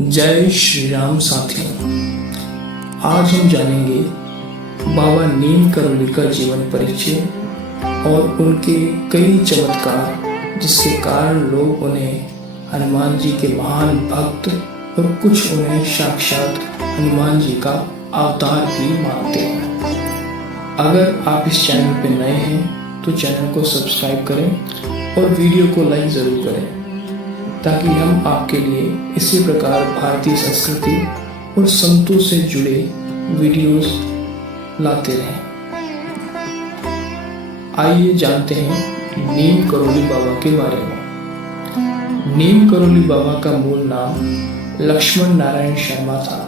जय श्री राम साथियों। आज हम जानेंगे बाबा नीम करोली का जीवन परिचय और उनके कई चमत्कार जिसके कारण लोग उन्हें हनुमान जी के महान भक्त और कुछ उन्हें साक्षात हनुमान जी का अवतार भी मानते हैं। अगर आप इस चैनल पर नए हैं तो चैनल को सब्सक्राइब करें और वीडियो को लाइक ज़रूर करें ताकि हम आपके लिए इसी प्रकार भारतीय संस्कृति और संतों से जुड़े वीडियोस लाते रहें। आइए जानते हैं नीम करोली बाबा के बारे में। नीम करोली बाबा का मूल नाम लक्ष्मण नारायण शर्मा था।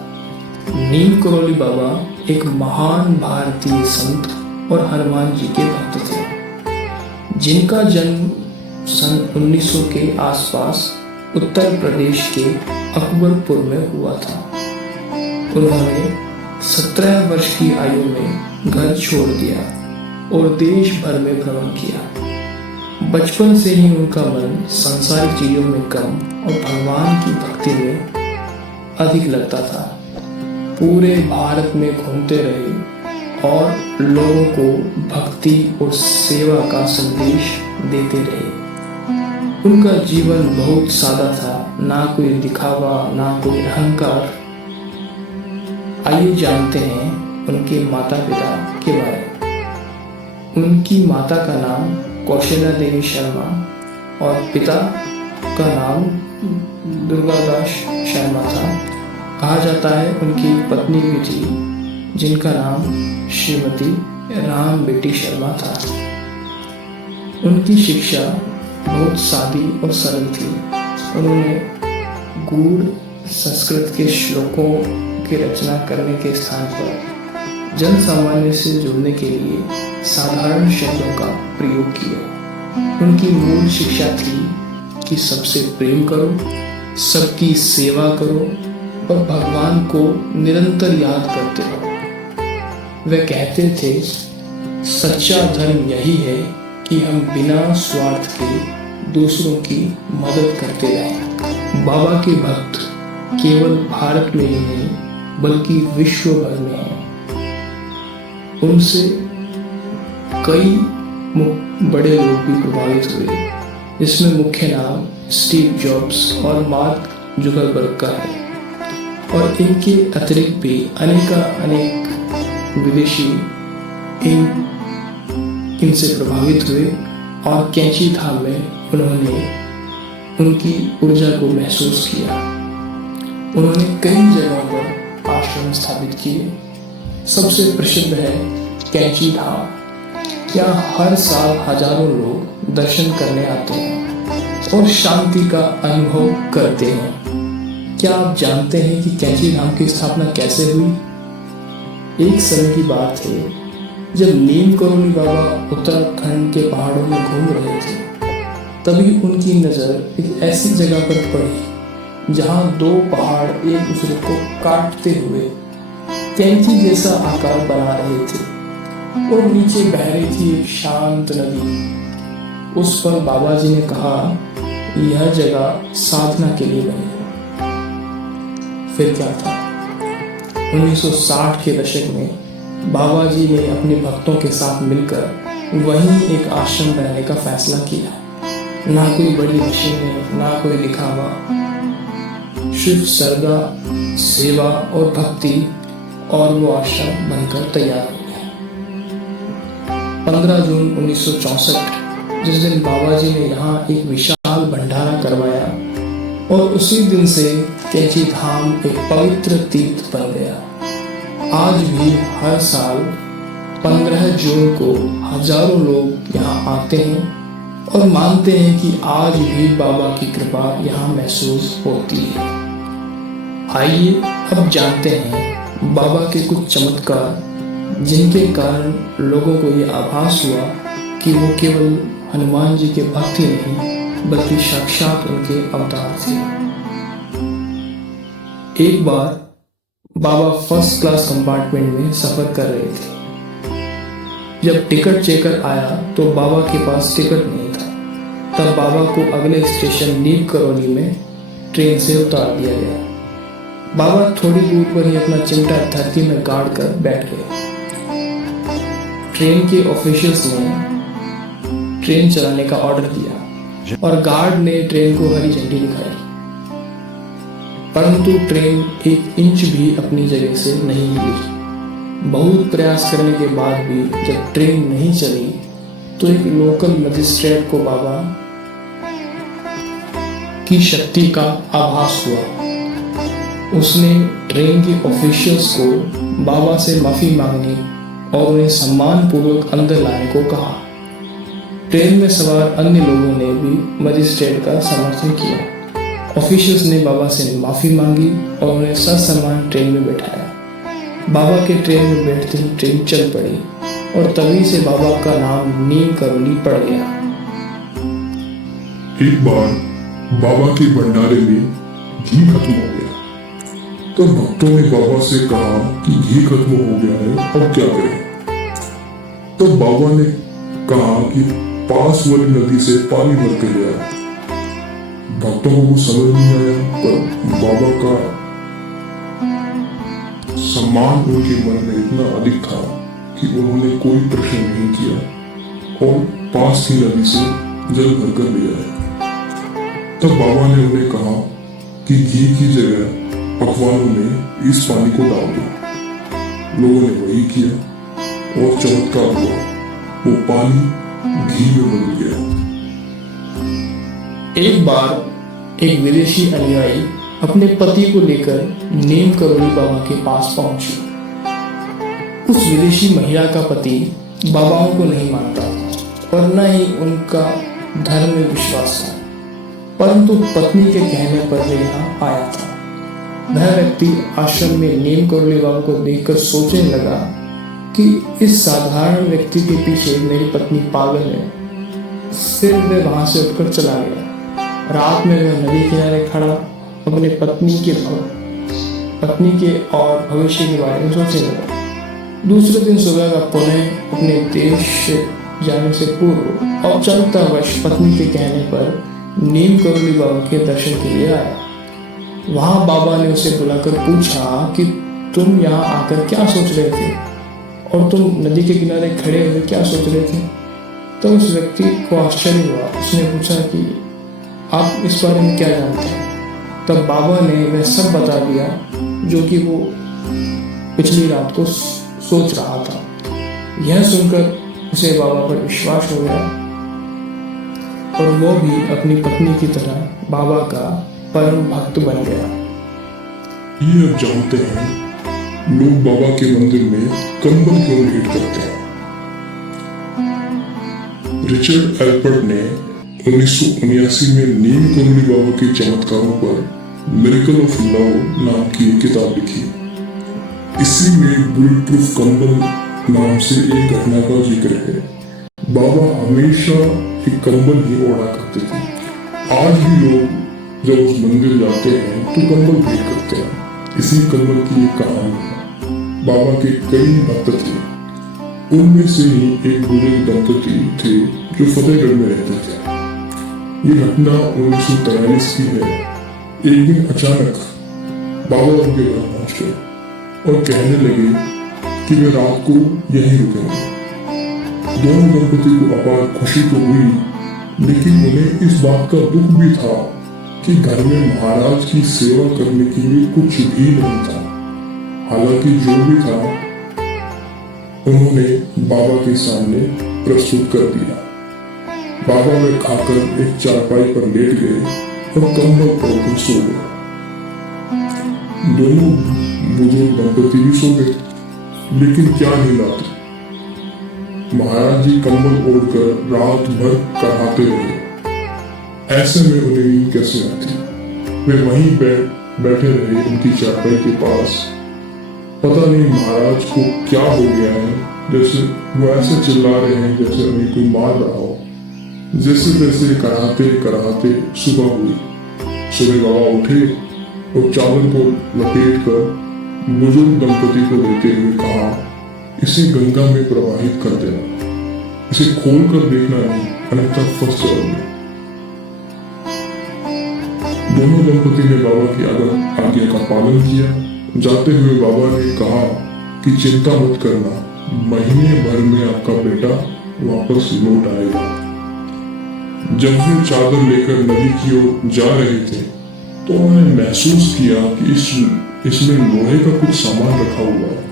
नीम करोली बाबा एक महान भारतीय संत और हनुमान जी के भक्त थे, जिनका जन्म सन 1900 के आसपास उत्तर प्रदेश के अकबरपुर में हुआ था। उन्होंने 17 वर्ष की आयु में घर छोड़ दिया और देश भर में भ्रमण किया। बचपन से ही उनका मन सांसारिक चीजों में कम और भगवान की भक्ति में अधिक लगता था। पूरे भारत में घूमते रहे और लोगों को भक्ति और सेवा का संदेश देते रहे। उनका जीवन बहुत सादा था, ना कोई दिखावा ना कोई अहंकार। आइए जानते हैं उनके माता पिता के बारे में। उनकी माता का नाम कौशल्या देवी शर्मा और पिता का नाम दुर्गादास शर्मा था। कहा जाता है उनकी पत्नी भी थी जिनका नाम श्रीमती राम बेटी शर्मा था। उनकी शिक्षा बहुत सादी और सरल थी। उन्होंने गूढ़ संस्कृत के श्लोकों की रचना करने के स्थान पर जन सामान्य से जुड़ने के लिए साधारण शब्दों का प्रयोग किया। उनकी मूल शिक्षा थी कि सबसे प्रेम करो, सबकी सेवा करो और भगवान को निरंतर याद करते रहो। वे कहते थे, सच्चा धर्म यही है कि हम बिना स्वार्थ के दूसरों की मदद करते रहें। बाबा के भक्त केवल भारत में ही नहीं बल्कि विश्व भर में हैं। उनसे कई बड़े लोग भी प्रभावित हुए, जिसमें मुख्य नाम स्टीव जॉब्स और मार्क जुकरबर्ग का है। और इनके अतिरिक्त भी अनेक विदेशी इनसे प्रभावित हुए और कैंची धाम में उन्होंने उनकी ऊर्जा को महसूस किया। उन्होंने कई जगहों पर आश्रम स्थापित किए। सबसे प्रसिद्ध है कैंची धाम। यहाँ हर साल हजारों लोग दर्शन करने आते हैं और शांति का अनुभव करते हैं। क्या आप जानते हैं कि कैंची धाम की स्थापना कैसे हुई? एक समय की बात है जब नीम करोली बाबा उत्तराखंड के पहाड़ों में घूम रहे थे, तभी उनकी नज़र एक ऐसी जगह पर पड़ी जहां दो पहाड़ एक दूसरे को काटते हुए कैंची जैसा आकार बना रहे थे और नीचे बह रही थी एक शांत नदी। उस पर बाबा जी ने कहा, यह जगह साधना के लिए बनी है। फिर क्या था? 1960 के दशक में बाबा जी ने अपने भक्तों के साथ मिलकर वहीं एक आश्रम बनाने का फैसला किया। ना कोई बड़ी मशीनें, ना कोई दिखावा, सिर्फ श्रद्धा, सेवा और भक्ति, और वो आश्रम बनकर तैयार हो गया। 15 जून 1964 जिस दिन बाबा जी ने यहाँ एक विशाल भंडारा करवाया और उसी दिन से कैंची धाम एक पवित्र तीर्थ बन गया। आज भी हर साल 15 जून को हजारों लोग यहाँ आते हैं और मानते हैं कि आज भी बाबा की कृपा यहाँ महसूस होती है। आइए अब जानते हैं बाबा के कुछ चमत्कार जिनके कारण लोगों को ये आभास हुआ कि वो केवल हनुमान जी के भक्त ही नहीं बल्कि साक्षात उनके अवतार थे। एक बार बाबा फर्स्ट क्लास कंपार्टमेंट में सफर कर रहे थे। जब टिकट चेकर आया तो बाबा के पास टिकट नहीं था। तब बाबा को अगले स्टेशन नीम करोली में ट्रेन से उतार दिया गया। बाबा थोड़ी दूर पर ही अपना चिमटा धरती में गाड़ कर बैठ गए। ट्रेन के ऑफिशियल्स ने ट्रेन चलाने का ऑर्डर दिया और गार्ड ने ट्रेन को हरी झंडी दिखाई, परंतु ट्रेन 1 इंच भी अपनी जगह से नहीं हिली। बहुत प्रयास करने के बाद भी जब ट्रेन नहीं चली तो एक लोकल मजिस्ट्रेट को बाबा की शक्ति का आभास हुआ। उसने ट्रेन के ऑफिशियल्स को बाबा से माफी मांगने और उन्हें सम्मान पूर्वक अंदर लाने को कहा। ट्रेन में सवार अन्य लोगों ने भी मजिस्ट्रेट का समर्थन किया। ऑफिशियल्स ने बाबा से माफी मांगी और उन्हें ससम्मान ट्रेन में बैठाया। बाबा के ट्रेन में बैठते ही ट्रेन चल पड़ी और तभी से बाबा का नाम नीम करोली पड़ गया। एक बार बाबा के भंडारे में घी खत्म हो गया तो भक्तों ने बाबा से कहा कि घी खत्म हो गया है, अब क्या करें। तो बाबा ने कहा कि पास वाली नदी से पानी भर के ले आए। भक्तों को कुछ समझ नहीं आया, पर बाबा का सम्मान उनके मन में इतना अधिक था कि उन्होंने कोई प्रश्न नहीं किया और पास की नदी से जल भरकर ले आए। तब बाबा ने उन्हें कहा कि घी की जगह पकवानों में इस पानी को डाल दो। लोगों ने वही किया और चमत्कार हुआ, वो पानी घी में बदल गया। एक बार एक विदेशी अनुयायी अपने पति को लेकर नीम करोली बाबा के पास पहुंची। उस विदेशी महिला का पति बाबाओं को नहीं मानता और न ही उनका धर्म में विश्वास था, परंतु पत्नी के कहने पर वे यहाँ आया था। वह व्यक्ति आश्रम में नीम करोली बाबा को देखकर सोचने लगा कि इस साधारण व्यक्ति के पीछे मेरी पत्नी पागल है। फिर वह वहां से उठकर चला गया। रात में वह नदी किनारे खड़ा अपने पत्नी के और भविष्य के बारे में सोचने लगा। दूसरे दिन सुबह वह पुनः अपने देश से जाने से पूर्व औपचारिकतावश पत्नी के कहने पर नीम करोली बाबा के दर्शन के लिए आया। वहां बाबा ने उसे बुलाकर पूछा कि तुम यहाँ आकर क्या सोच रहे थे और तुम नदी के किनारे खड़े हुए क्या सोच रहे थे। तो उस व्यक्ति को आश्चर्य हुआ। उसने पूछा कि आप इस बारे में क्या जानते हैं। तब बाबा ने वह सब बता दिया जो कि वो पिछली रात को सोच रहा था। यह सुनकर उसे बाबा पर विश्वास हो गया और वो भी अपनी पत्नी की तरह बाबा का परम भक्त बन गया। ये अब जानते हैं लोग बाबा के मंदिर में कंबल क्यों भेंट करते हैं। रिचर्ड एल्बर्ट ने 1979 में नीम करोली बाबा के चमत्कारों पर मिरेकल ऑफ लव नाम की एक किताब लिखी। इसी में बुलेट प्रूफ कंबल नाम से एक घटना का जिक्र है। बाबा हमेशा एक कंबल ही ओढ़ा करते थे। आज भी लोग जब उस मंदिर जाते हैं तो कंबल भेंट करते हैं। इसी कंबल की एक कहानी है। बाबा के कई भक्त थे, उनमें से ही एक बुजुर्ग दंपति थे जो फतेहगढ़ में रहते थे। ये घटना 1943 की है। एक दिन अचानक बाबा उनके घर पहुंच गए और कहने लगे कि वे रात को यहीं रुकेंगे। दोनों दंपति को अपार खुशी तो हुई, लेकिन उन्हें इस बात का दुख भी था कि घर में महाराज की सेवा करने के लिए कुछ भी नहीं था। हालांकि जो भी था उन्होंने बाबा के सामने प्रस्तुत कर दिया। बाबा वे खाकर एक चारपाई पर लेट गए और कंबल ओढ़कर सो गए। दोनों बुजुर्ग दंपति भी सो गए, लेकिन क्या नींद आती। महाराज जी कंबल ओढ़कर रात भर कराहते रहे। ऐसे में उन्हें नींद कैसे आती। वे वहीं बैठे रहे उनकी चारपाई के पास। पता नहीं महाराज को क्या हो गया है, जैसे वो ऐसे चिल्ला रहे हैं जैसे उन्हें कोई मार रहा हो। जैसे तैसे कराहते कराहते सुबह हुई। सुबह बाबा उठे और चादर को लपेट कर बुजुर्ग दंपति को देते हुए कहा, इसे गंगा में प्रवाहित कर देना, इसे खोल कर देखना नहीं, अन्यथा फंस जाओगे। दोनों दंपति ने बाबा की आज्ञा का पालन किया। जाते हुए बाबा ने कहा कि चिंता मत करना, महीने भर में आपका बेटा वापस लौट आएगा। जब वे चादर लेकर नदी की ओर जा रहे थे तो उन्होंने महसूस किया कि इसमें लोहे का कुछ सामान रखा हुआ है,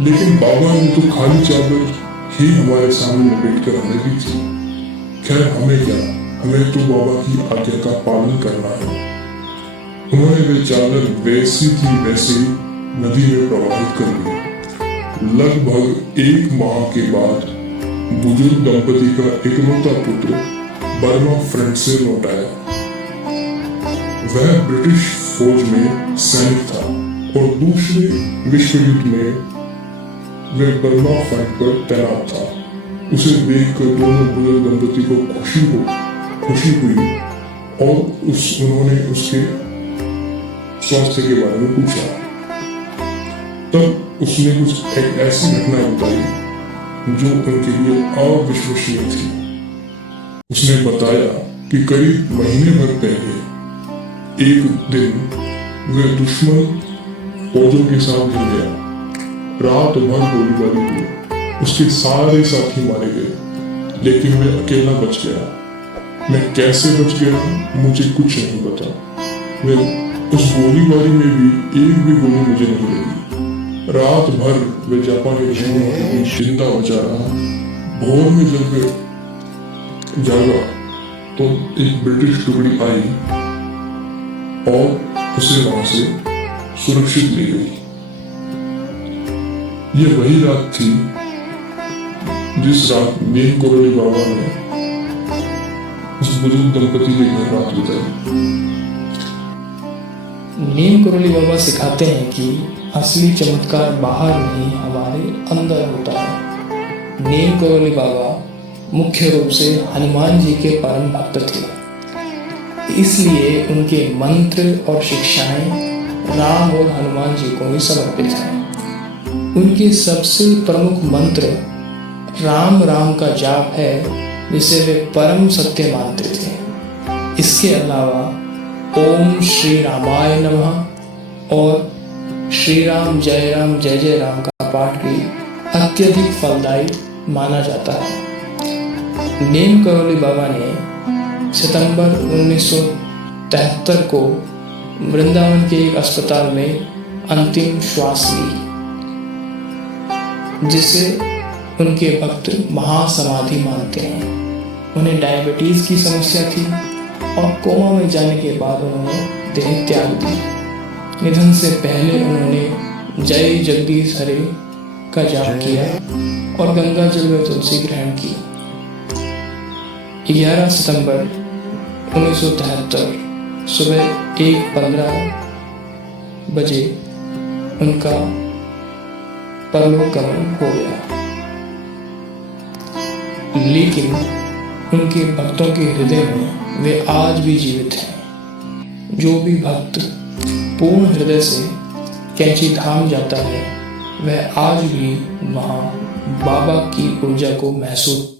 लेकिन बाबा ने तो खाली चादर ही हमारे सामने लपेट कर हमें दी थी। खैर हमें क्या, हमें तो बाबा की आज्ञा का पालन करना है। उन्होंने वे चादर वैसी थी वैसे नदी में प्रवाहित कर दी। लगभग 1 माह के बाद बुजुर्ग दंपति का इकलौता पुत्र बर्मा फ्रंट से लौट आया। वह ब्रिटिश फौज में सैनिक था और दूसरे विश्व युद्ध में वह बर्मा फ्रंट पर तैनात था। उसे देखकर दोनों बुजुर्ग दंपति को खुशी हुई और उन्होंने उसके स्वास्थ्य के बारे में पूछा। तब उसने कुछ एक ऐसी घटना बताई जो उनके लिए अविश्वसनीय थी। उसने बताया कि करीब महीने भर पहले एक दिन वह दुश्मन फौजों के साथ गिर गया। रात भर गोलीबारी हुई, उसके सारे साथी मारे गए, लेकिन वह अकेला बच गया। मैं कैसे बच गया मुझे कुछ नहीं पता। वह उस गोलीबारी में भी एक भी गोली मुझे नहीं लगी। रात भर वह जापानी दुश्मनों के बीच जिंदा बचा रहा। भोर में जब वह जागा तो एक ब्रिटिश टुकड़ी आई और उसे वहां से सुरक्षित ले गई। ये वही रात थी जिस रात नीम करोली बाबा ने उस बुजुर्ग दंपति के घर रात बिताई। नीम करोली बाबा सिखाते हैं कि असली चमत्कार बाहर नहीं हमारे अंदर होता है। नीम करोली बाबा मुख्य रूप से हनुमान जी के परम भक्त थे, इसलिए उनके मंत्र और शिक्षाएं राम और हनुमान जी को ही समर्पित हैं। उनके सबसे प्रमुख मंत्र राम राम का जाप है, जिसे वे परम सत्य मानते थे। इसके अलावा ओम श्री रामाय नमः और श्री राम जय राम का पाठ भी अत्यधिक फलदायी माना जाता है। नीम करोली बाबा ने सितंबर 1973 को वृंदावन के एक अस्पताल में अंतिम श्वास ली, जिसे उनके भक्त महासमाधि मानते हैं। उन्हें डायबिटीज की समस्या थी और कोमा में जाने के बाद उन्होंने देह त्याग दी। निधन से पहले उन्होंने जय जगदीश हरे का जाप किया और गंगा जल में तुलसी ग्रहण की। 11 सितंबर 1973 सुबह 1:15 बजे उनका परलोक गमन हो गया। लेकिन उनके भक्तों के हृदय में वे आज भी जीवित हैं। जो भी भक्त पूर्ण हृदय से कैंची धाम जाता है, वह आज भी वहाँ बाबा की ऊर्जा को महसूस